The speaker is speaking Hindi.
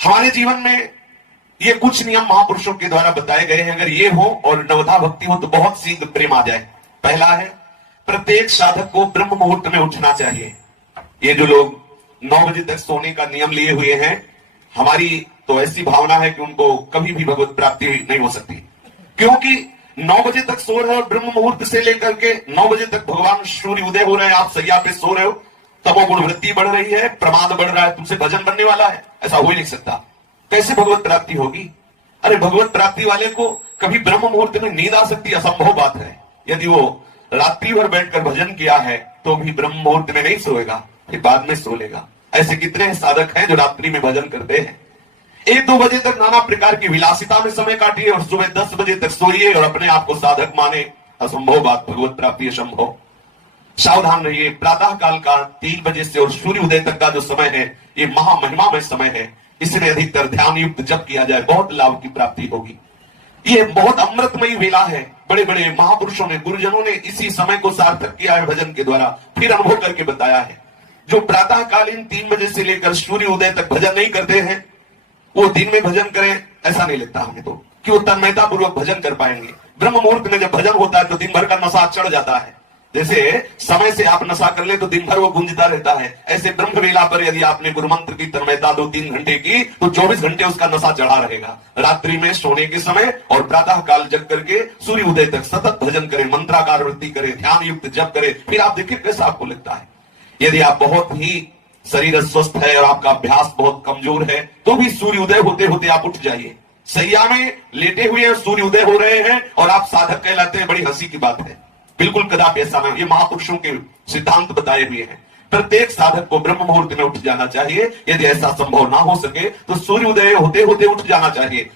हमारे जीवन में ये कुछ नियम महापुरुषों के द्वारा बताए गए हैं। अगर ये हो और नवधा भक्ति हो तो बहुत शीघ्र प्रेम आ जाए। पहला है, प्रत्येक साधक को ब्रह्म मुहूर्त में उठना चाहिए। ये जो लोग 9 बजे तक सोने का नियम लिए हुए हैं, हमारी तो ऐसी भावना है कि उनको कभी भी भगवत प्राप्ति नहीं हो सकती, क्योंकि 9 बजे तक सो रहे हो, ब्रह्म मुहूर्त से लेकर के 9 बजे तक भगवान सूर्य उदय हो रहे हैं, आप सैया पे सो रहे हो, तमोगुण वृत्ति बढ़ रही है, प्रमाद बढ़ रहा है, तुमसे भजन बनने वाला है, ऐसा हो ही नहीं सकता। कैसे भगवत प्राप्ति होगी? अरे भगवत प्राप्ति वाले को कभी ब्रह्म मुहूर्त में नींद आ सकती, असंभव बात है। यदि वो रात्रि भर बैठकर भजन किया है तो भी ब्रह्म मुहूर्त में नहीं सोएगा, फिर बाद में सो लेगा। ऐसे कितने साधक हैं जो रात्रि में भजन करते हैं। 1-2 बजे तक नाना प्रकार की विलासिता में समय काटिए और सुबह 10 बजे तक सोइए और अपने आप को साधक माने, असंभव बात। भगवत प्राप्ति असंभव। सावधान रहिए। प्रातः काल का 3 बजे से और सूर्य उदय तक का जो समय है, ये महामहिमामय समय है। इसमें अधिकतर ध्यान युक्त जप किया जाए, बहुत लाभ की प्राप्ति होगी। ये बहुत अमृतमयी वेला है। बड़े बड़े महापुरुषों ने, गुरुजनों ने इसी समय को सार्थक किया है भजन के द्वारा, फिर अनुभव करके बताया है। जो प्रातः कालीन 3 बजे से लेकर सूर्य उदय तक भजन नहीं करते हैं, वो दिन में भजन करें, ऐसा नहीं लगता हमें तो कि वो तन्मयता पूर्वक भजन कर पाएंगे। ब्रह्म मुहूर्त में जब भजन होता है तो दिन भर का नशा चढ़ जाता है। जैसे समय से आप नशा कर ले तो दिन भर वो गुंजता रहता है, ऐसे ब्रह्म वेला पर यदि आपने गुरु मंत्र की तन्मयता 2-3 घंटे की तो 24 घंटे उसका नशा चढ़ा रहेगा। रात्रि में सोने के समय और प्रातः काल जग करके सूर्य उदय तक सतत भजन करें, मंत्राकार वृत्ति करें, ध्यान युक्त जप करें, फिर आप देखिए कैसा आपको लगता है। यदि आप बहुत ही शरीर स्वस्थ है और आपका अभ्यास बहुत कमजोर है तो भी सूर्य उदय होते होते आप उठ जाइए। सैया में लेटे हुए हैं, सूर्य उदय हो रहे हैं और आप साधक कहलाते हैं, बड़ी हंसी की बात है। बिल्कुल कदापि ऐसा नहीं। ये महापुरुषों के सिद्धांत बताए हुए हैं। प्रत्येक साधक को ब्रह्म मुहूर्त में उठ जाना चाहिए। यदि ऐसा संभव ना हो सके तो सूर्य उदय होते होते उठ जाना चाहिए।